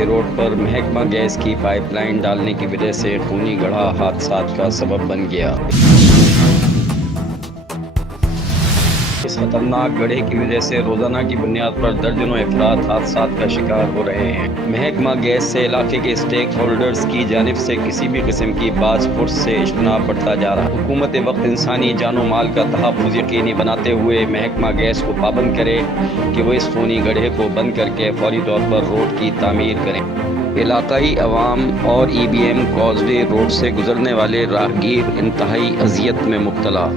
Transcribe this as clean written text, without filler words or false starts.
سے روڈ پر محکمہ گیس کی پائپ لائن ڈالنے کی وجہ سے خونی گڑھا حادثات کا سبب بن گیا۔ اس خطرناک گڑھے کی وجہ سے روزانہ کی بنیاد پر درجنوں افراد حادثات کا شکار ہو رہے ہیں۔ محکمہ گیس سے علاقے کے اسٹیک ہولڈرز کی جانب سے کسی بھی قسم کی باز پرس سے اجتناب برتا جا رہا ہے۔ حکومت وقت انسانی جان و مال کا تحفظ یقینی بناتے ہوئے محکمہ گیس کو پابند کرے کہ وہ اس خونی گڑھے کو بند کر کے فوری طور پر روڈ کی تعمیر کریں۔ علاقائی عوام اور EBM کازوے روڈ سے گزرنے والے راہگیر انتہائی اذیت میں مبتلا۔